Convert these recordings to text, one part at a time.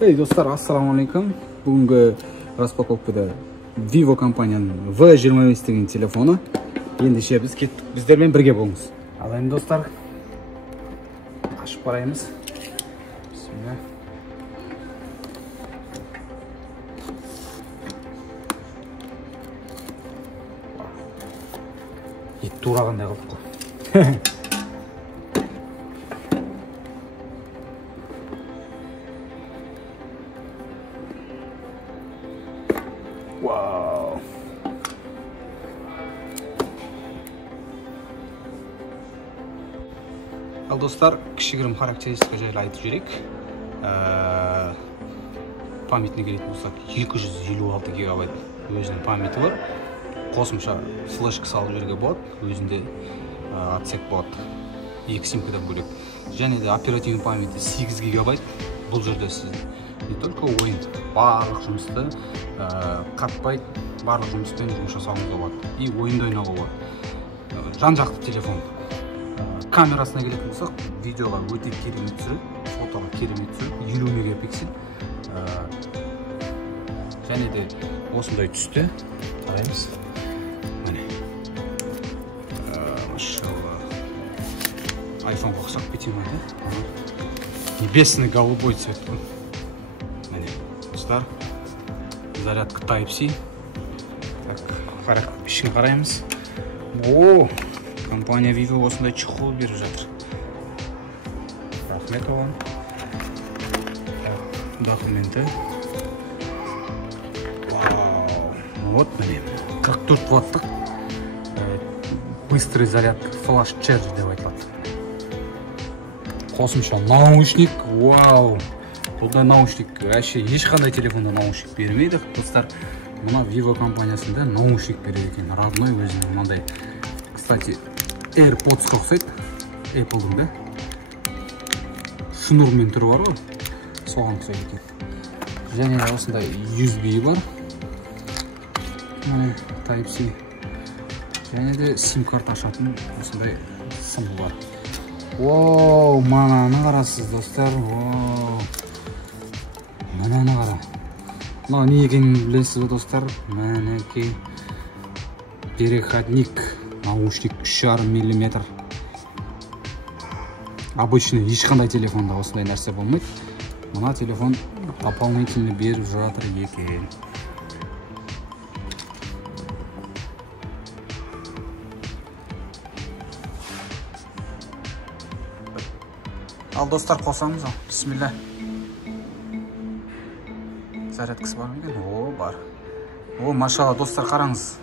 Эй, достар, ассалаумалейкум. Бүгінгі распаковкада Vivo компанияның V25 деген телефоны. Ендеше біз кеттік, біздермен бірге болыңыз. Ал енді достар, ашып қараймыз. Бисмилля. Ет турағандай қылып қой. Вау. Ал достар, кішігірім характеристика жайлы айтып жіберейік. Памятіне келетін болсақ, 256 гигабайт өзінің памяті бар. Қосымша флешка салып жіберуге болады, өзінде отсек болады. 2 симкадан бөлек. Және де оперативный памяті 8 гигабайт. Бұл жерде сіз не только ойын, барлық жұмысты қатпай, барлық жұмыспен жұмыс жасауыңызға болады. И ойында ойнауға болады. Жан-жақты телефон. Камерасына келетін болсақ, видеоға өте керемет түсіреді, фотоға керемет түсіреді, 50 мегапиксель. Және де осындай түсті. Қараймыз. Міне. Машалла. Айфонға ұқсап кете ме, да? Небесный голубой цвет. Міне, достар. Зарядка Type-C. Так, ішін қараймыз. О, компания Vivo осындай чехол беріп жатыр. Рахмет оған. Документі. Вау. Вот, міне. 44 ваттық. Быстрый зарядка. Flash charge деп айтылады. Қосымша наушник. Вау. Бұлда наушник. Әше ешқандай телефонда наушник бермейді. Достар, мына Vivo компаниясында наушник береді екен. Родной өзінің мынандай. Кстати, AirPods ұқсайды. Apple'дың да. Шнурмен түрі бар ғой. Соған ұқсайды екен. Және осындай USB бар. Type-C. Және де SIM-карта ашатын осындай сымы бар. Ооо, мананы қарасыз, достар. Мананы қара. Мына не екенін білесіз бе, достар? Мәнекей. Переходник. Наушник 3,5 мм. Обычный ешқандай телефонда осындай нәрсе болмайды. Мына телефон дополнительно беріп жатыр екен. Ал достар, қосамыз. Бисмилля. Зарядкасы бар ма екен? О, бар. О, машалла, достар, қараңыз.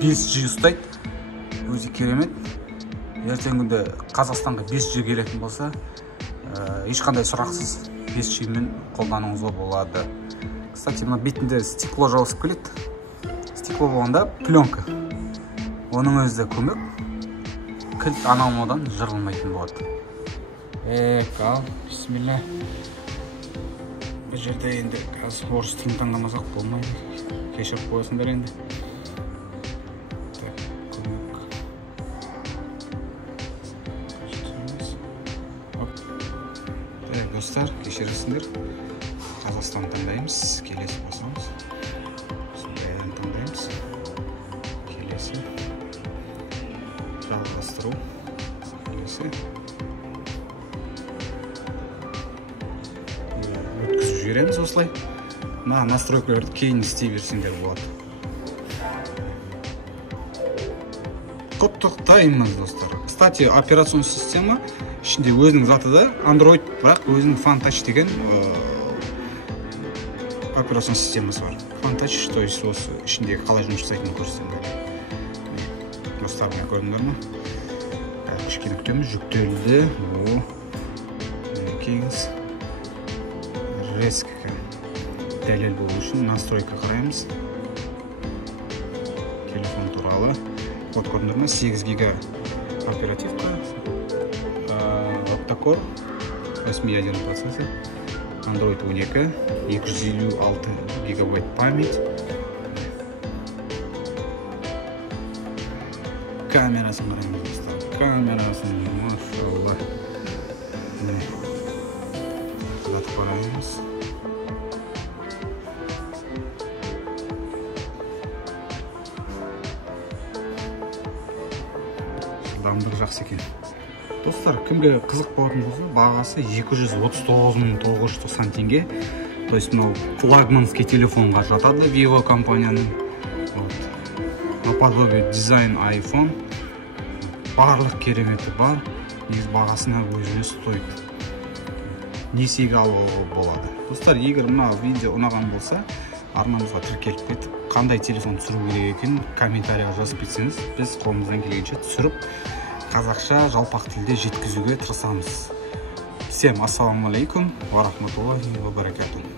5G ұстайды. Өзі керемет. Ертең күнде Қазақстанға 5G келетін болса, ешқандай сұрақсыз 5G мен қолдануыңызға болады. Кстати, мына бетінде стекло жауысып келеді. Стекло болғанда пленка. Оның өзі де көмек. Кілт анау-мынаудан жырылмайтын болады. Ал, бисмилля. Бір жерде енді орыс тілін таңдамасақ болмайды. Кешіріп қойсыңдар енді. Достар, кешіресіңдер. Қазақстан таңдаймыз. Келесі басамыз. Сондайдан таңдаймыз. Келесі. Жалғастыру. Келесі. Өткізіп жібереміз осылай. Настройкаларды кейін істей берсеңдер болады. Құттықтаймыз, достар. Кстати, операцион система ішінде өзінің заты да Android, бірақ өзінің Fantouch деген операцион системасы бар. Fantouch, то есть осы ішінде қалай жұмыс жасайтынын көрсетемін. Достар, мені көрдіңдер ме? Кішкене күтеміз, жүктелді. Кейіңіз. Резко дәлел болу үшін настройка қараймыз. Телефон туралы. Вот көрдіңдер ме? 8 гига оперативка. Octa-core, 8 ядерный процессор, Android 12, 256 гигабайт память. Камерасын қараймыз, достар. Камерасын, машалла. Қараймыз. жылдамдығы жақсы екен. Достар, кімге қызық болатын болса, бағасы 239.990 теңге. То есть мынау флагманский телефонға жатады Vivo компанияның. Наподобие дизайн iPhone. Барлық кереметі бар. Негізі бағасына өзіне стоит. Несиеге алуға болады. Достар, егер мына видео ұнаған болса, арнамызға тіркеліп кетіп, қандай телефон түсіру керек екенін комментарияға жазып кетсеңіз, біз қолымыздан келгенше түсіріп, қазақша жалпақ тілде жеткізуге тырысамыз. Всем ассаламу алейкум ва рахматуллахи ва баракатух.